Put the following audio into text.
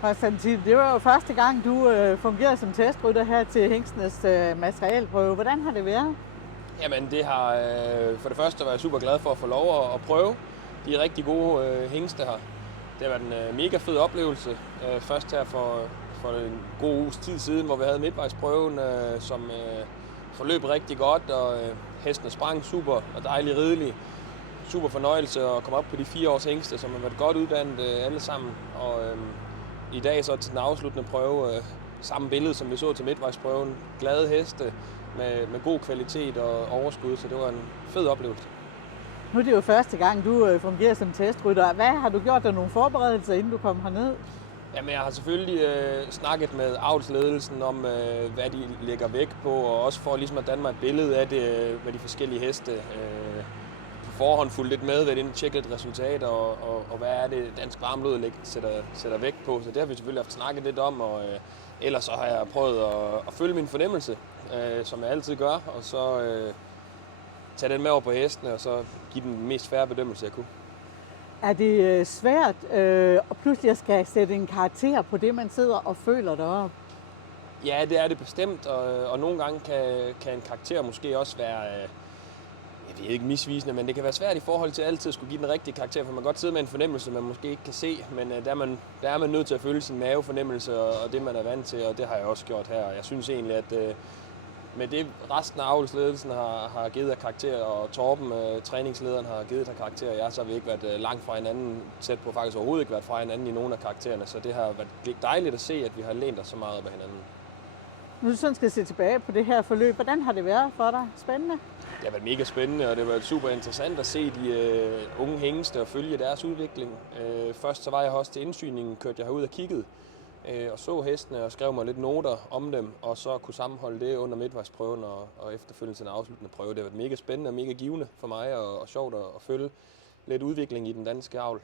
Konstantin, det var jo første gang, du fungerede som testrytter her til hingstenes materialprøve. Hvordan har det været? Jamen det har for det første været super glad for at få lov at prøve de rigtig gode hingste her. Det har været en mega fed oplevelse. Først her for en god uges tid siden, hvor vi havde midtvejsprøven, som forløb rigtig godt, og hestene sprang super og dejligt rideligt. Super fornøjelse at komme op på de 4 års hængste, som har været godt uddannet alle sammen. Og i dag så til den afsluttende prøve, samme billede som vi så til midtvejsprøven. Glade heste med god kvalitet og overskud, så det var en fed oplevelse. Nu er det jo første gang, du fungerer som testrytter. Hvad har du gjort dig nogle forberedelser, inden du kom herned? Jamen, jeg har selvfølgelig snakket med avlsledelsen om, hvad de lægger vægt på, og også for ligesom at danne mig et billede af det med de forskellige heste. På forhånd fulgt lidt med, hvad det tjekke et resultat, og hvad er det dansk varmblod sætter vægt på. Så det har vi selvfølgelig haft snakket lidt om, og ellers så har jeg prøvet at følge min fornemmelse, som jeg altid gør, og så tage den med over på hestene, og så give den mest fair bedømmelse, jeg kunne. Er det svært at pludselig at skal sætte en karakter på det, man sidder og føler deroppe? Ja, det er det bestemt, og nogle gange kan en karakter måske også være, jeg ved ikke misvisende, men det kan være svært i forhold til altid at skulle give den rigtige karakter, for man kan godt sidde med en fornemmelse, man måske ikke kan se, men der er man nødt til at føle sin mavefornemmelse og det, man er vant til, og det har jeg også gjort her. Jeg synes egentlig, at med det resten af avlsledelsen har givet af karakter, og Torben, træningslederen, har givet af karakter, og jeg så har vi ikke været langt fra hinanden, tæt på faktisk overhovedet ikke været fra hinanden i nogle af karaktererne, så det har været dejligt at se, at vi har lænt os så meget op af hinanden. Nu du sådan skal se tilbage på det her forløb, hvordan har det været for dig? Spændende? Det har været mega spændende, og det har været super interessant at se de unge hængeste og følge deres udvikling. Først så var jeg også til indsyningen, kørte jeg herud og kiggede, og så hestene og skrev mig lidt noter om dem, og så kunne sammenholde det under midtvejsprøven og efterfølgende til den afsluttende prøve. Det har været mega spændende og mega givende for mig, og sjovt at følge lidt udvikling i den danske avl.